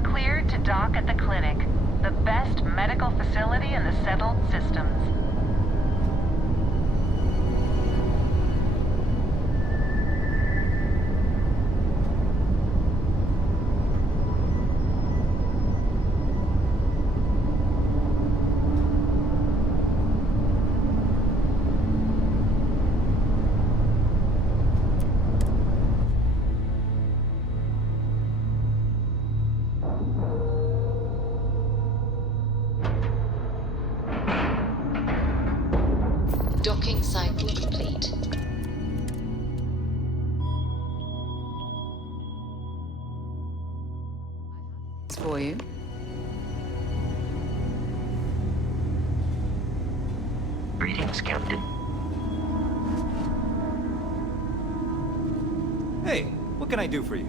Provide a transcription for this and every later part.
are cleared to dock at the clinic, the best medical facility in the settled systems. Docking cycle complete. For you. Greetings, Captain. Hey, what can I do for you?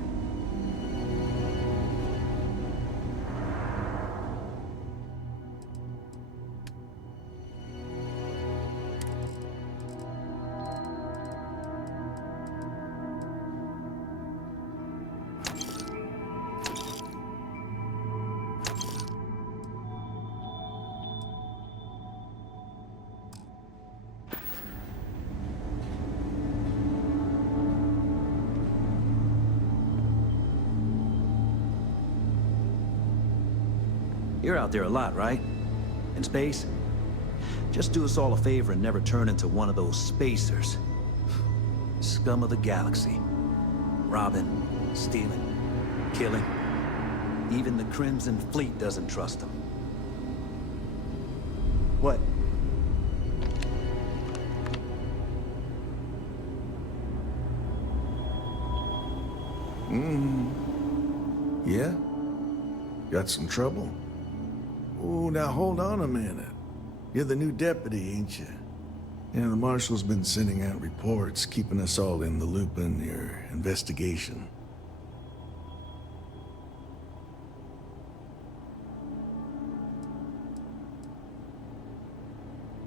You're out there a lot, right? In space? Just do us all a favor and never turn into one of those spacers. Scum of the galaxy. Robbing, stealing, killing. Even the Crimson Fleet doesn't trust them. What? Yeah? Got some trouble? Oh, now hold on a minute. You're the new deputy, ain't you? Yeah, the marshal's been sending out reports, keeping us all in the loop in your investigation.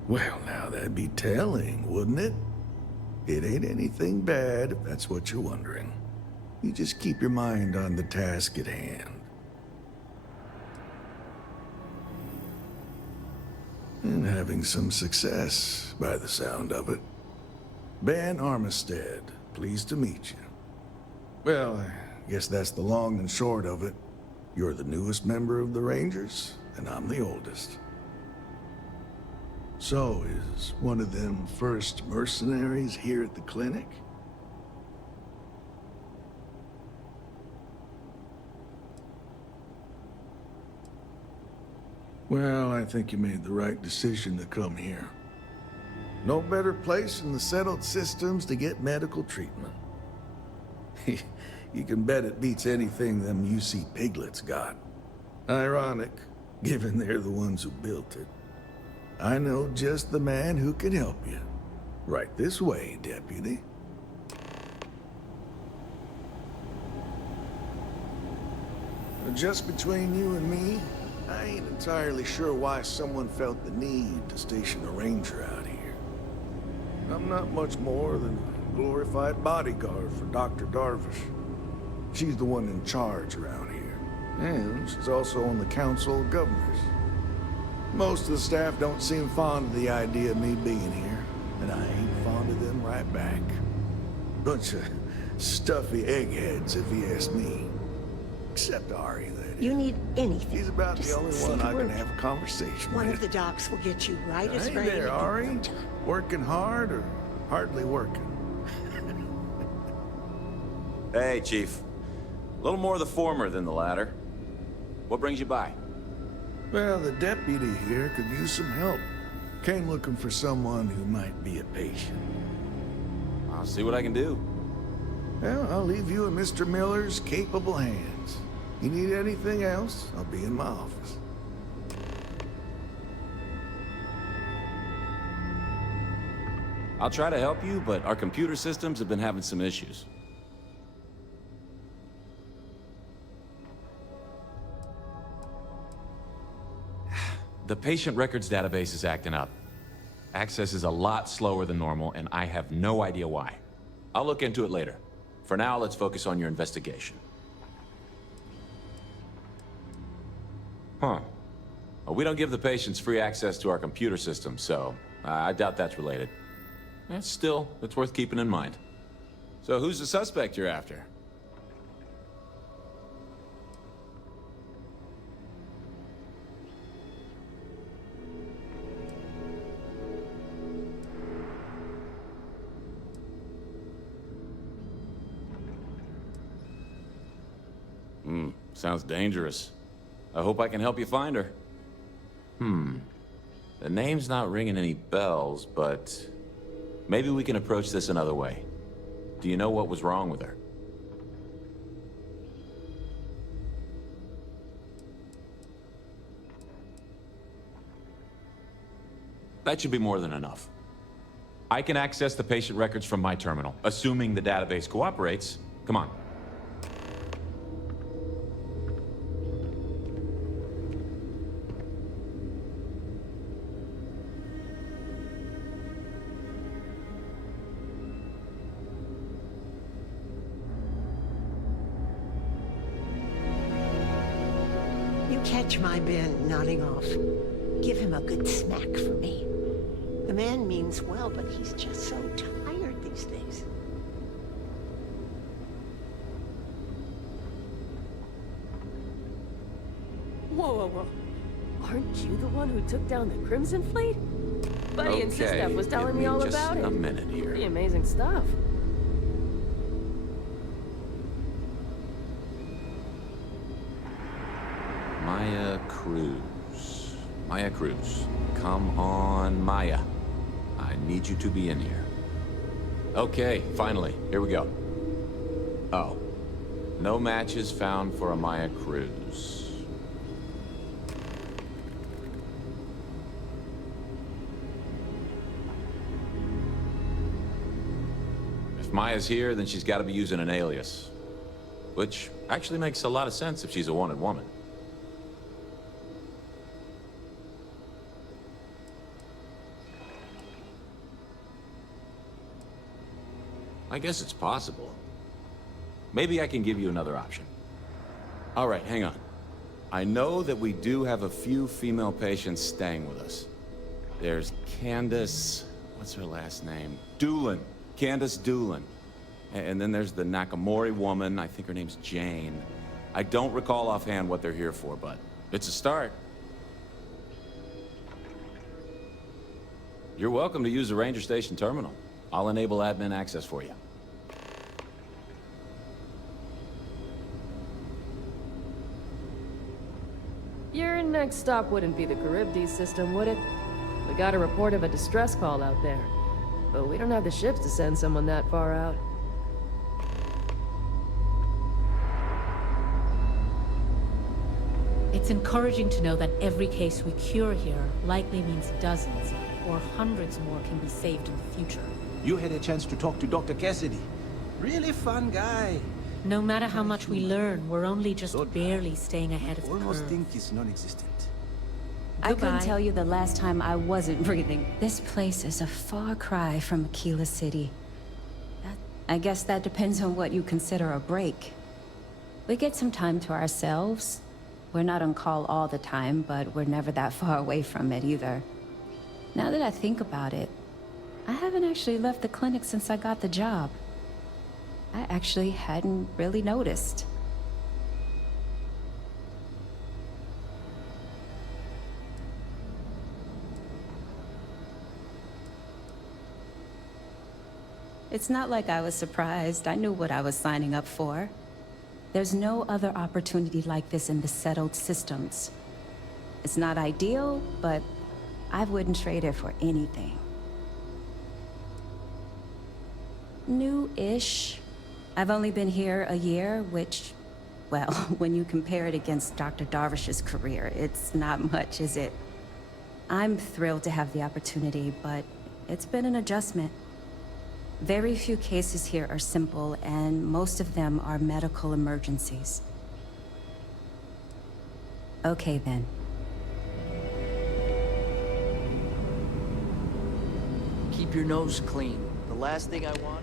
Well, now that'd be telling, wouldn't it? It ain't anything bad, if that's what you're wondering. You just keep your mind on the task at hand. And having some success, by the sound of it. Ben Armistead, pleased to meet you. Well, I guess that's the long and short of it. You're the newest member of the Rangers, and I'm the oldest. So, is one of them first mercenaries here at the clinic? Well, I think you made the right decision to come here. No better place in the settled systems to get medical treatment. You can bet it beats anything them UC piglets got. Ironic, given they're the ones who built it. I know just the man who can help you. Right this way, Deputy. Just between you and me, I ain't entirely sure why someone felt the need to station a ranger out here. I'm not much more than a glorified bodyguard for Dr. Darvish. She's the one in charge around here. And she's also on the Council of Governors. Most of the staff don't seem fond of the idea of me being here, and I ain't fond of them right back. Bunch of stuffy eggheads, if you ask me. Except Ari, that is. You need anything. He's about Just the only say one the I can word. have a conversation One with. of the docs will get you right as Hey ready there, to Ari. no time. Working hard or hardly working? Hey, Chief. A little more the former than the latter. What brings you by? Well, the deputy here could use some help. Came looking for someone who might be a patient. I'll see what I can do. Well, I'll leave you in Mr. Miller's capable hands. You need anything else, I'll be in my office. I'll try to help you, but our computer systems have been having some issues. The patient records database is acting up. Access is a lot slower than normal, and I have no idea why. I'll look into it later. For now, let's focus on your investigation. Huh. Well, we don't give the patients free access to our computer system, so I doubt that's related. Still, it's worth keeping in mind. So who's the suspect you're after? Sounds dangerous. I hope I can help you find her. The name's not ringing any bells, but maybe we can approach this another way. Do you know what was wrong with her? That should be more than enough. I can access the patient records from my terminal, assuming the database cooperates. Come on. You catch my Ben nodding off. Give him a good smack for me. The man means well, but he's just so tired these days. Whoa, whoa, whoa. Aren't you the one who took down the Crimson Fleet? Buddy and Sistef was telling me all about it. Just a minute here. Pretty amazing stuff. Maya Cruz. Maya Cruz. Come on, Maya. I need you to be in here. Okay, finally. Here we go. Oh. No matches found for a Maya Cruz. If Maya's here, then she's got to be using an alias. Which actually makes a lot of sense if she's a wanted woman. I guess it's possible. Maybe I can give you another option. All right, hang on. I know that we do have a few female patients staying with us. There's Candace... what's her last name? Doolin. Candace Doolin. And then there's the Nakamori woman. I think her name's Jane. I don't recall offhand what they're here for, but it's a start. You're welcome to use the Ranger Station terminal. I'll enable admin access for you. Your next stop wouldn't be the Charybdis system, would it? We got a report of a distress call out there, but we don't have the ships to send someone that far out. It's encouraging to know that every case we cure here likely means dozens or hundreds more can be saved in the future. You had a chance to talk to Dr. Cassidy. Really fun guy. No matter how much we learn, we're only just barely staying ahead of the Almost curve. think it's non-existent. I couldn't Goodbye. tell you the last time I wasn't breathing. This place is a far cry from Aquila City. I guess that depends on what you consider a break. We get some time to ourselves. We're not on call all the time, but we're never that far away from it either. Now that I think about it, I haven't actually left the clinic since I got the job. I actually hadn't really noticed. It's not like I was surprised. I knew what I was signing up for. There's no other opportunity like this in the settled systems. It's not ideal, but I wouldn't trade it for anything. New-ish. I've only been here a year, which, well, when you compare it against Dr. Darvish's career, it's not much, is it? I'm thrilled to have the opportunity, but it's been an adjustment. Very few cases here are simple, and most of them are medical emergencies. Okay, then. Keep your nose clean. The last thing I want...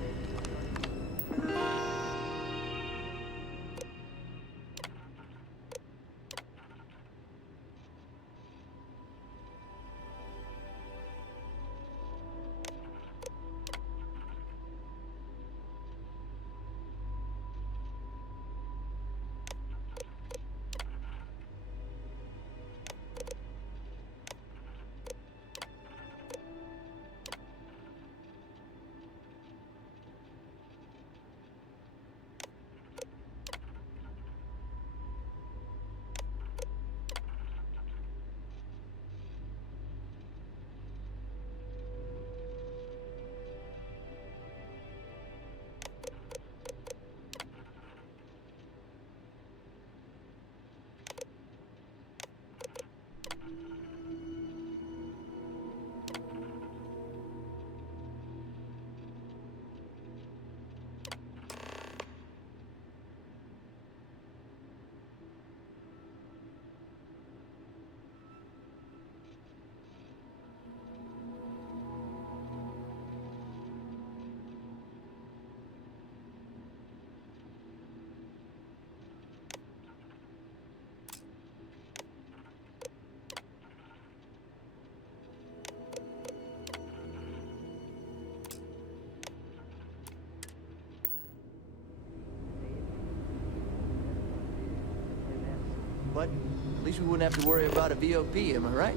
but at least we wouldn't have to worry about a VOP, am I right?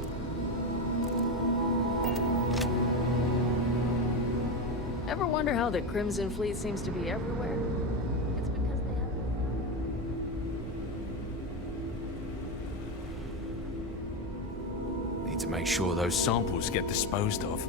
Ever wonder how the Crimson Fleet seems to be everywhere? It's because they have... Need to make sure those samples get disposed of.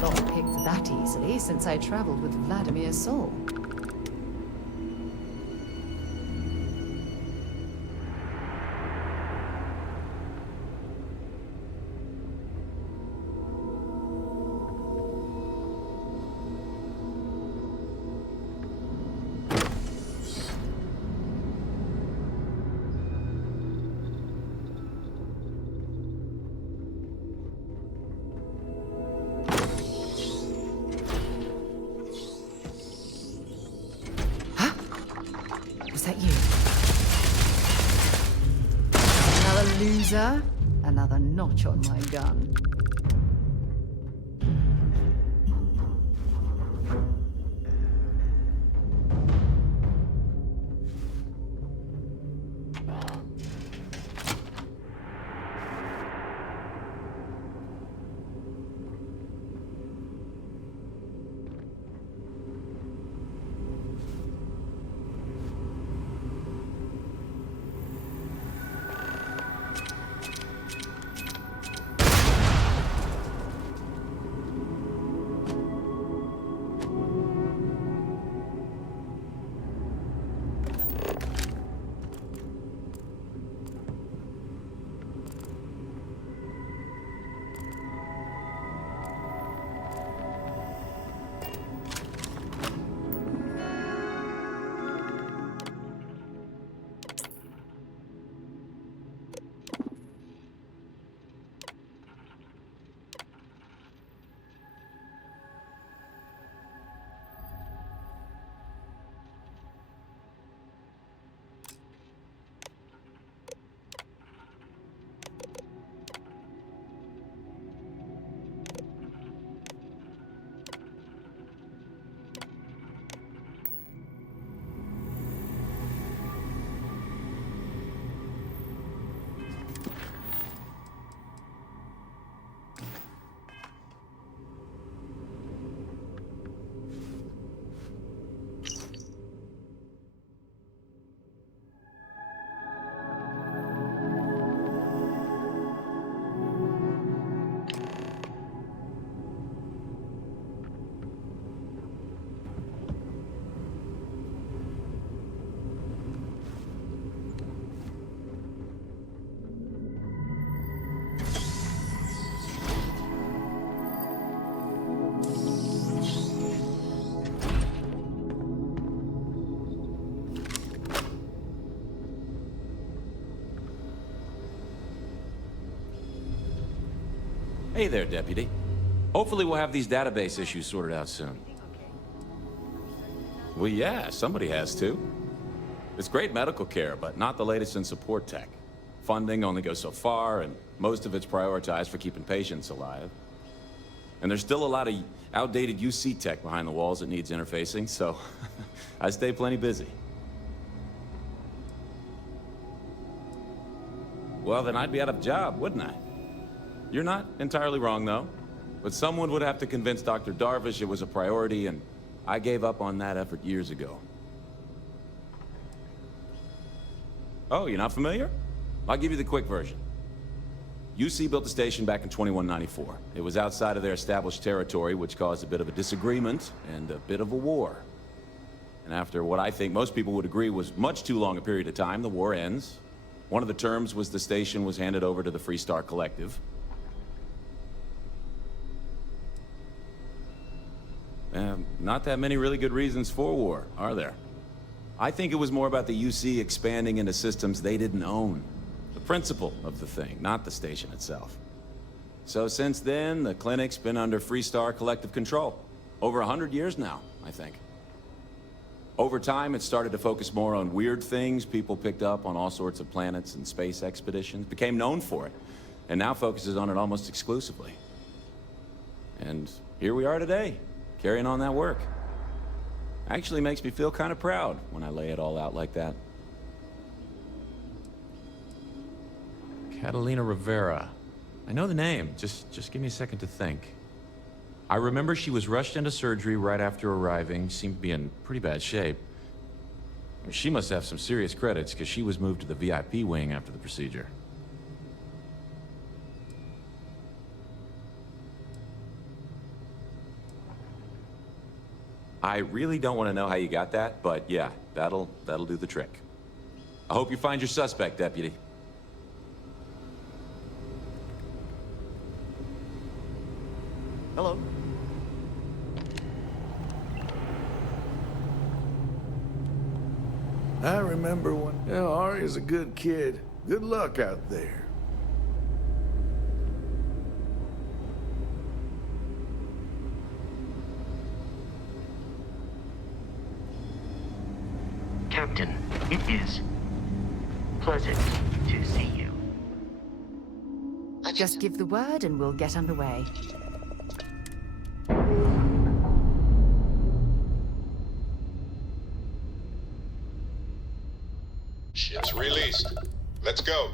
Not picked that easily since I traveled with Vladimir's soul. Was that you? Another loser, another notch on my gun. Hey there, Deputy. Hopefully we'll have these database issues sorted out soon. Well, yeah, somebody has to. It's great medical care, but not the latest in support tech. Funding only goes so far, and most of it's prioritized for keeping patients alive. And there's still a lot of outdated UC tech behind the walls that needs interfacing, so I stay plenty busy. Well, then I'd be out of a job, wouldn't I? You're not entirely wrong, though. But someone would have to convince Dr. Darvish it was a priority, and I gave up on that effort years ago. Oh, you're not familiar? I'll give you the quick version. UC built the station back in 2194. It was outside of their established territory, which caused a bit of a disagreement and a bit of a war. And after what I think most people would agree was much too long a period of time, the war ends. One of the terms was the station was handed over to the Freestar Collective. Not that many really good reasons for war, are there? I think it was more about the UC expanding into systems they didn't own. The principle of the thing, not the station itself. So since then, the clinic's been under Freestar Collective control. Over 100 years now, I think. Over time, it started to focus more on weird things. People picked up on all sorts of planets and space expeditions, became known for it, and now focuses on it almost exclusively. And here we are today, carrying on that work. Actually makes me feel kind of proud when I lay it all out like that. Catalina Rivera. I know the name, just give me a second to think. I remember she was rushed into surgery right after arriving, seemed to be in pretty bad shape. She must have some serious credits, because she was moved to the VIP wing after the procedure. I really don't want to know how you got that, but yeah, that'll do the trick. I hope you find your suspect, Deputy. Hello. I remember when... Yeah, Ari's a good kid. Good luck out there. Captain, it is pleasant to see you. Just give the word and we'll get underway. Ship's released. Let's go.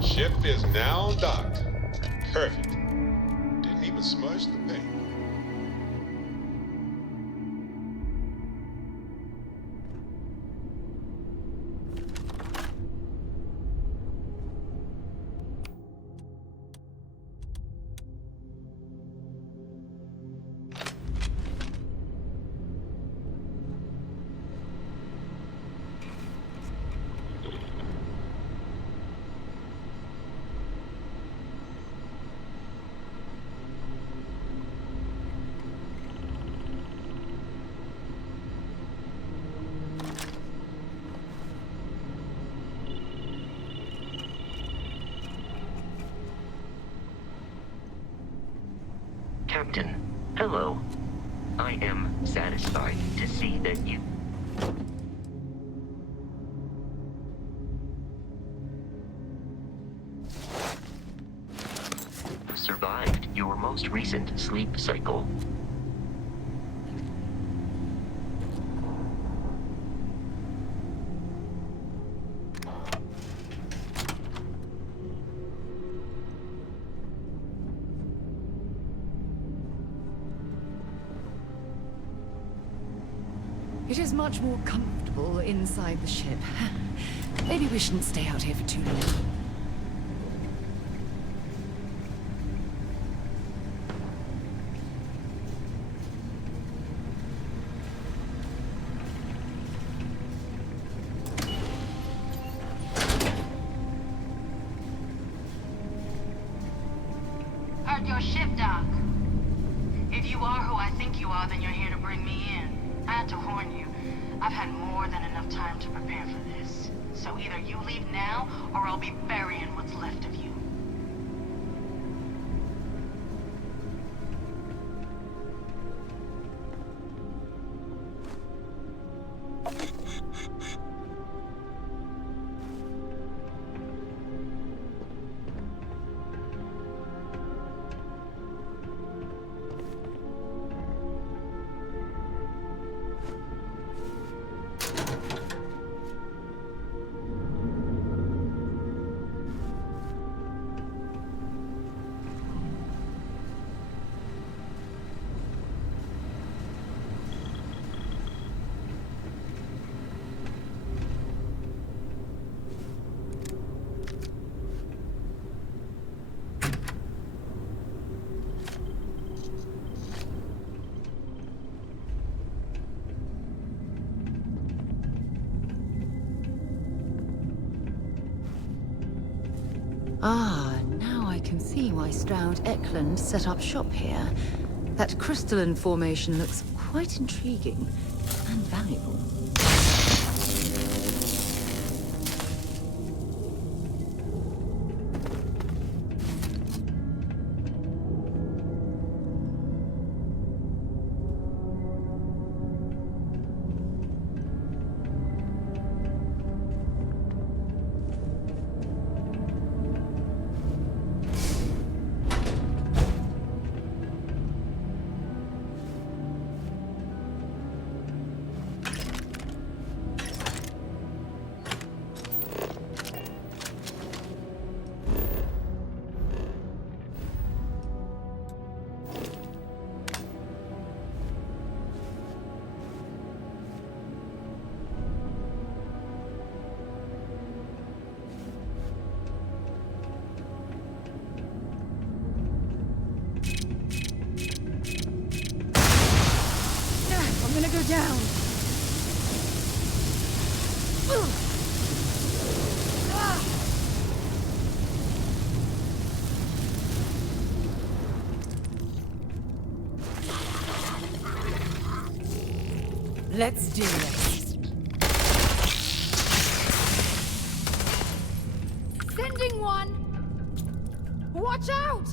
Ship is now docked. Perfect. Didn't even smudge the paint. Captain, hello. I am satisfied to see that you... survived your most recent sleep cycle. It is much more comfortable inside the ship. Maybe we shouldn't stay out here for too long. Heard your ship, Doc. If you are who I think you are, then you're here to bring me in. I had to warn you. I've had more than enough time to prepare for this. So either you leave now, or I'll be burying what's left of you. Ah, now I can see why Stroud Eklund set up shop here. That crystalline formation looks quite intriguing and valuable. I'm gonna go down. Let's do this. Sending one. Watch out!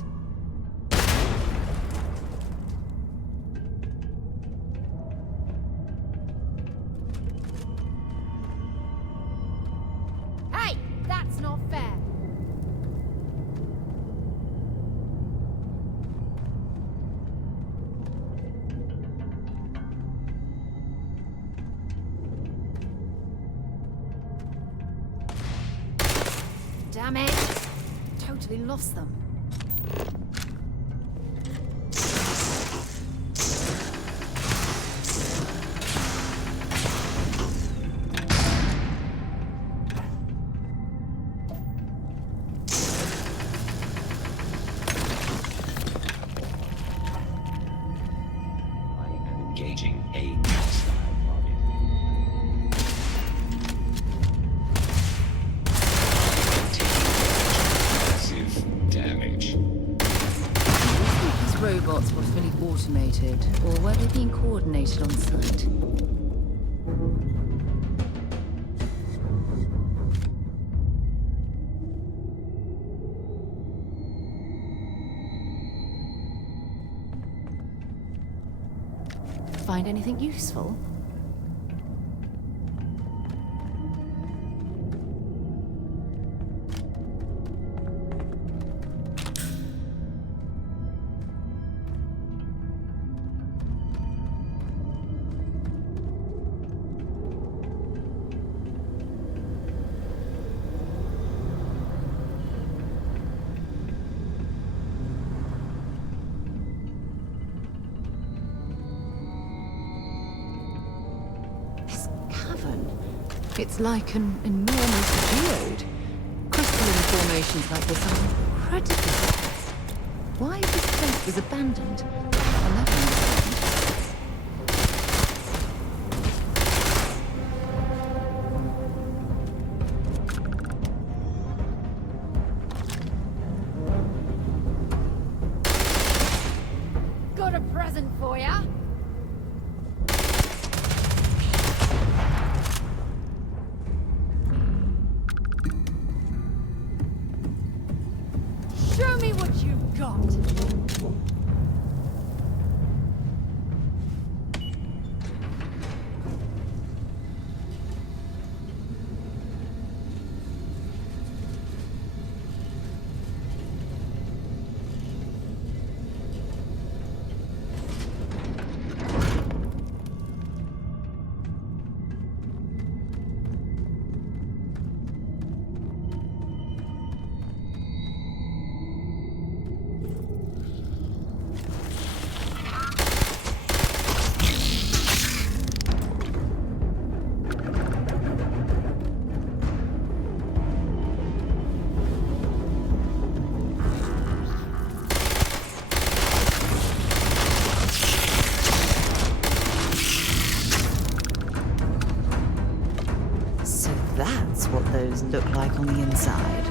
Hey, that's not fair. Damn it! Totally lost them. Engaging a hostile target. Massive damage. These robots were fully automated, or were they being coordinated on site? Find anything useful? This cavern. It's like an enormous geode. Crystalline formations like this are incredibly complex. Why this place was abandoned, I'll never understand. Got a present for ya? Show me what you've got. That's what those look like on the inside.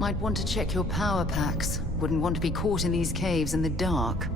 Might want to check your power packs. Wouldn't want to be caught in these caves in the dark.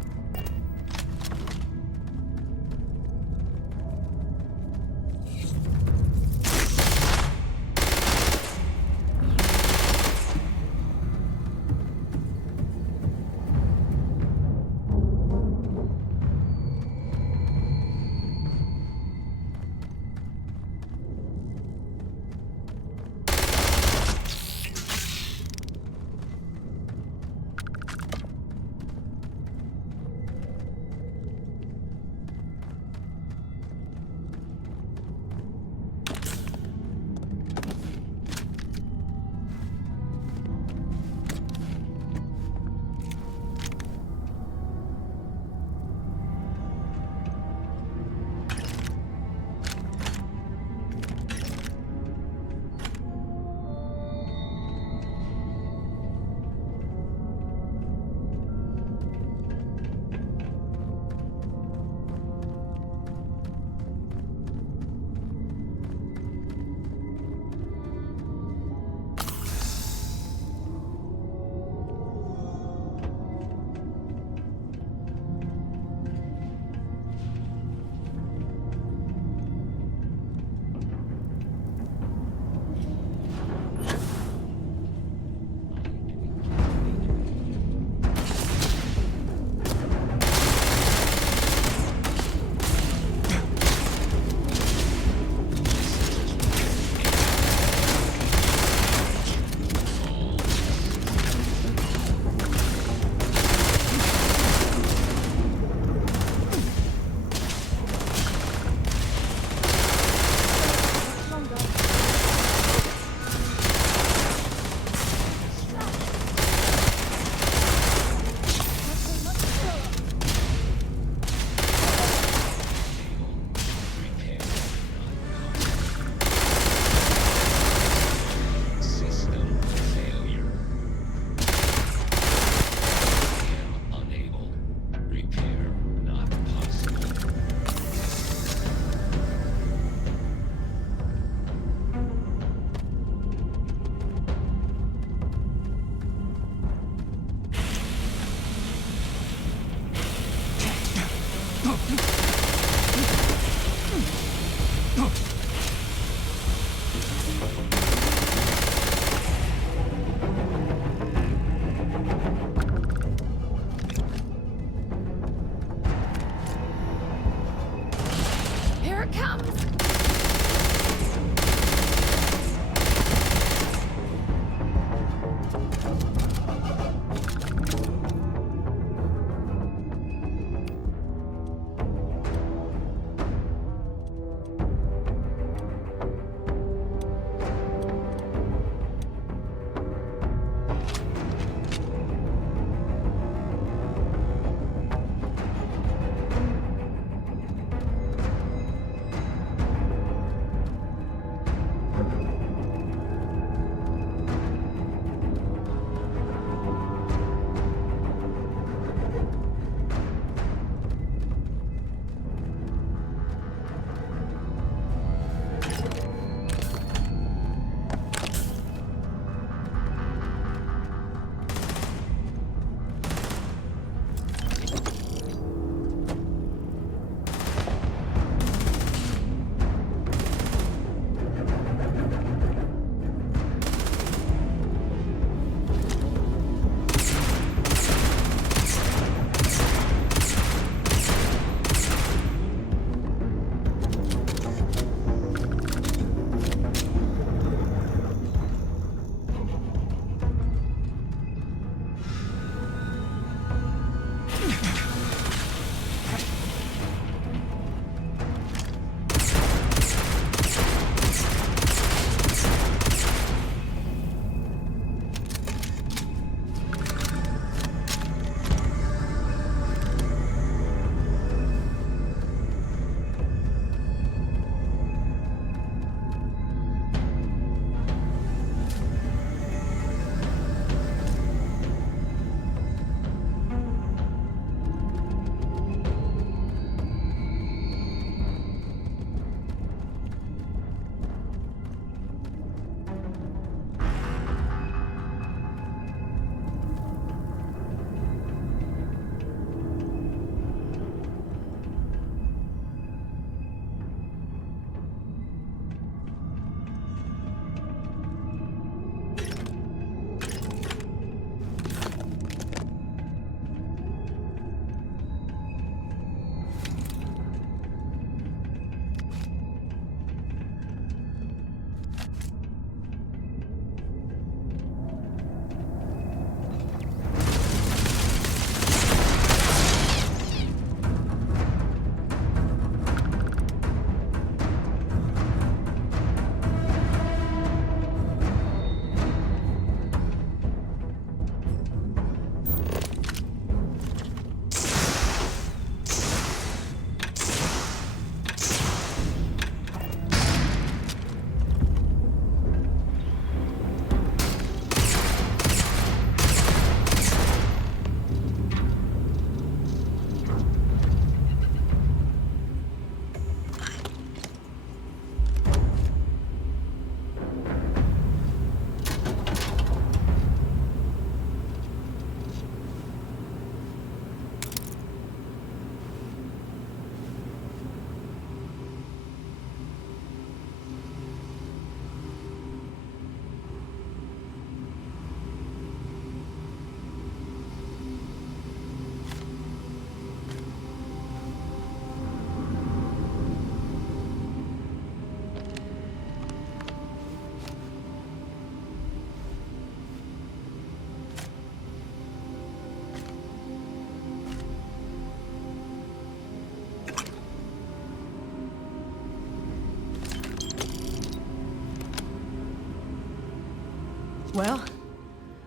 Well,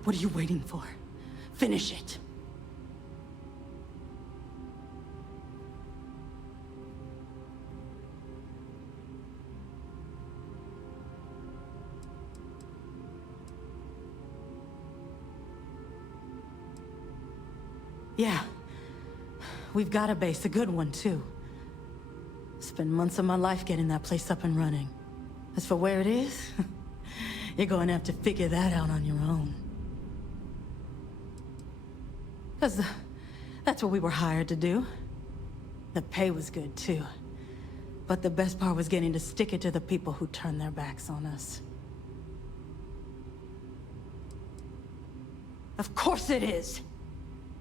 what are you waiting for? Finish it. Yeah. We've got a base, a good one, too. Spent months of my life getting that place up and running. As for where it is, you're going to have to figure that out on your own. 'Cause that's what we were hired to do. The pay was good, too. But the best part was getting to stick it to the people who turned their backs on us. Of course it is!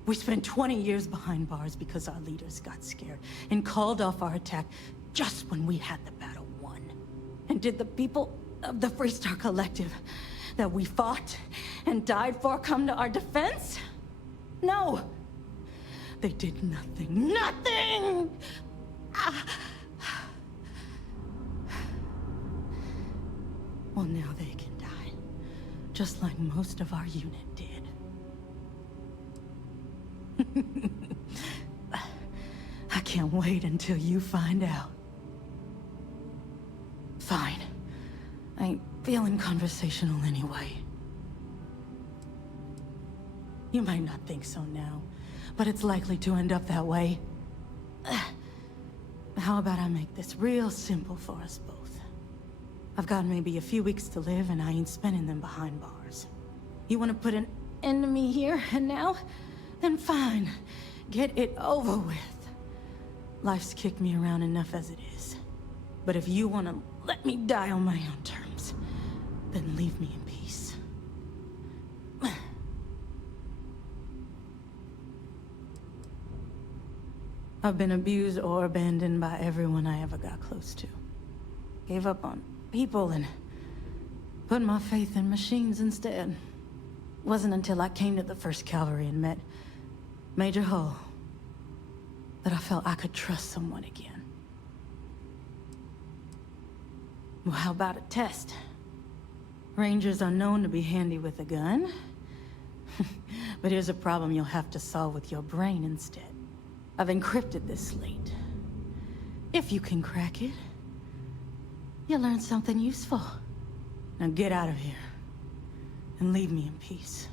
We spent 20 years behind bars because our leaders got scared and called off our attack just when we had the battle won. And did the people of the Freestar Collective that we fought and died for come to our defense? No! They did nothing. Nothing! Well, now they can die. Just like most of our unit did. I can't wait until you find out. Fine. I ain't feeling conversational anyway. You might not think so now, but it's likely to end up that way. How about I make this real simple for us both? I've got maybe a few weeks to live, and I ain't spending them behind bars. You want to put an end to me here and now? Then fine. Get it over with. Life's kicked me around enough as it is. But if you want to let me die on my own terms, then leave me in peace. I've been abused or abandoned by everyone I ever got close to. Gave up on people and put my faith in machines instead. Wasn't until I came to the 1st Cavalry and met Major Hull that I felt I could trust someone again. Well, how about a test? Rangers are known to be handy with a gun. But here's a problem you'll have to solve with your brain instead. I've encrypted this slate. If you can crack it, you'll learn something useful. Now get out of here and leave me in peace.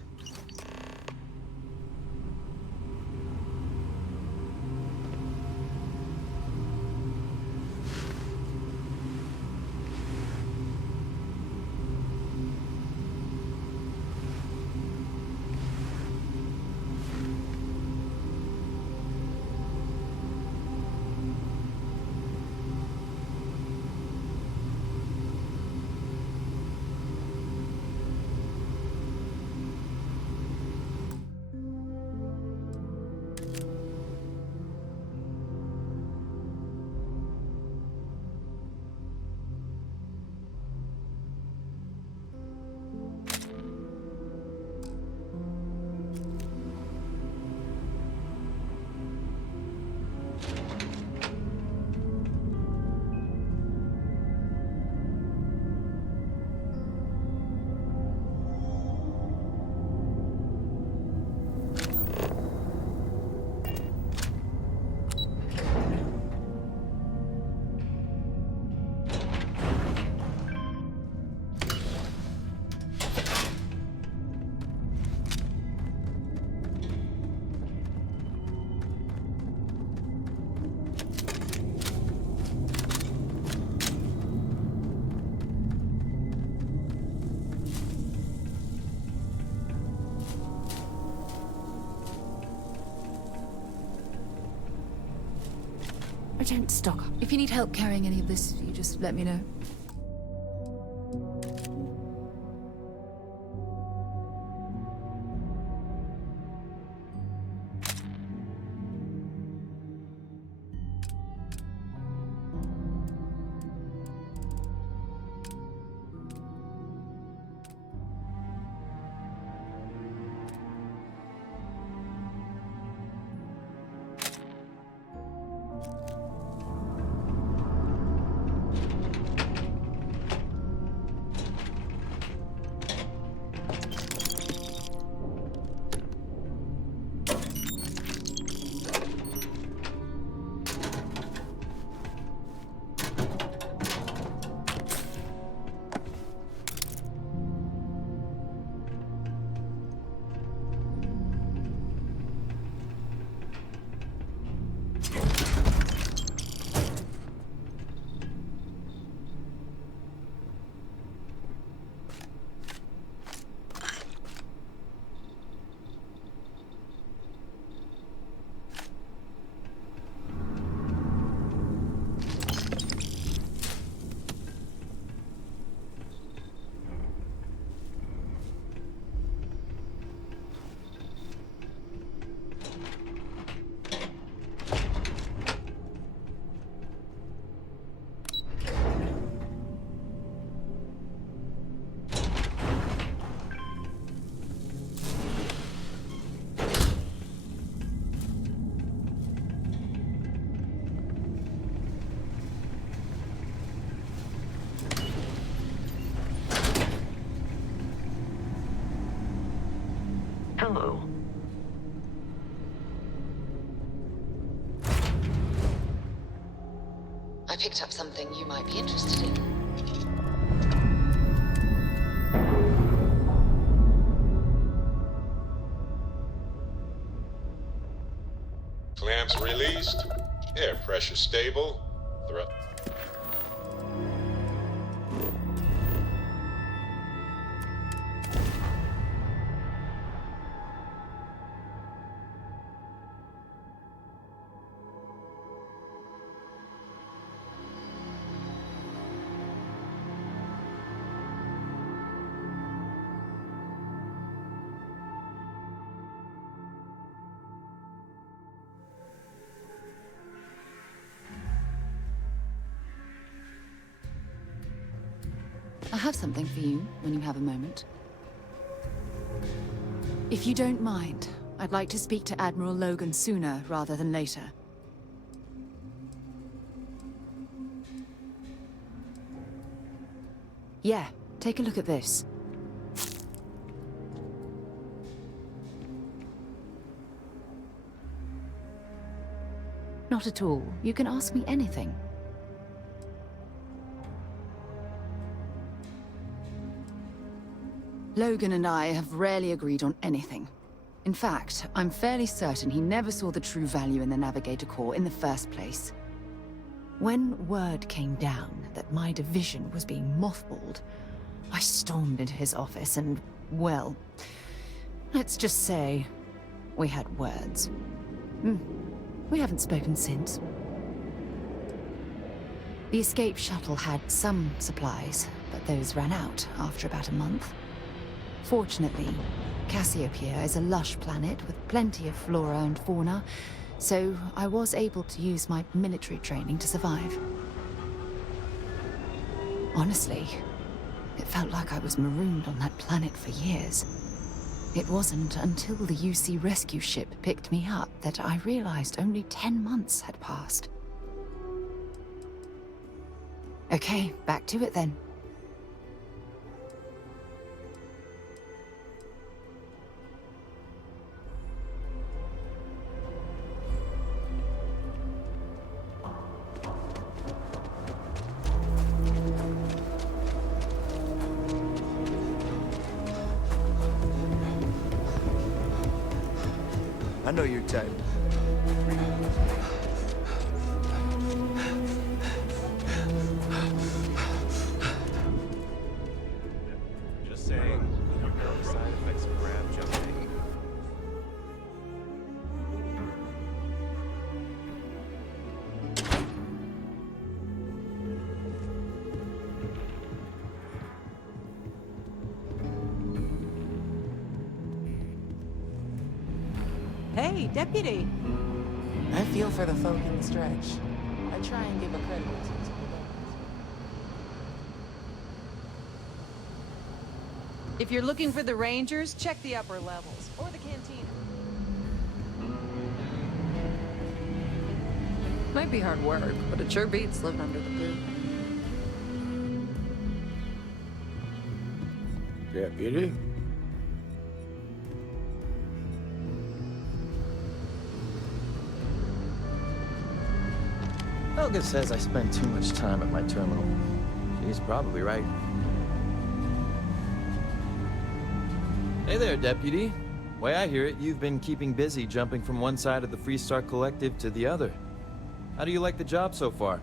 Don't stock up. If you need help carrying any of this, you just let me know. hello. I picked up something you might be interested in. Clamps released. Air pressure stable. I have something for you when you have a moment. If you don't mind, I'd like to speak to Admiral Logan sooner rather than later. Yeah, take a look at this. Not at all. You can ask me anything. Logan and I have rarely agreed on anything. In fact, I'm fairly certain he never saw the true value in the Navigator Corps in the first place. When word came down that my division was being mothballed, I stormed into his office and, well, let's just say we had words. We haven't spoken since. The escape shuttle had some supplies, but those ran out after about a month. Fortunately, Cassiopeia is a lush planet with plenty of flora and fauna, so I was able to use my military training to survive. Honestly, it felt like I was marooned on that planet for years. It wasn't until the UC rescue ship picked me up that I realized only 10 months had passed. Okay, back to it then. I know your type. Just saying, you know the side effects of grab jumping. Hey, Deputy. I feel for the folk in the stretch. I try and give a credit to it. If you're looking for the Rangers, check the upper levels, or the cantina. Might be hard work, but it sure beats living under the boot. Deputy? Helga says I spend too much time at my terminal. She's probably right. Hey there, Deputy. Way I hear it, you've been keeping busy jumping from one side of the Freestar Collective to the other. How do you like the job so far?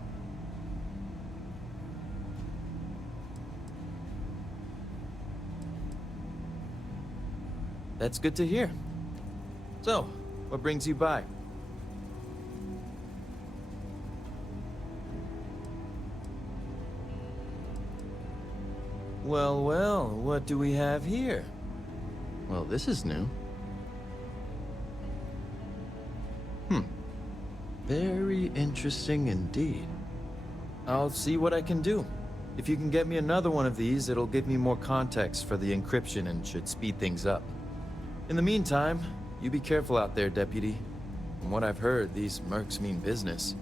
That's good to hear. So, what brings you by? Well, well, what do we have here? Well, this is new. Very interesting indeed. I'll see what I can do. If you can get me another one of these, it'll give me more context for the encryption and should speed things up. In the meantime, you be careful out there, Deputy. From what I've heard, these mercs mean business.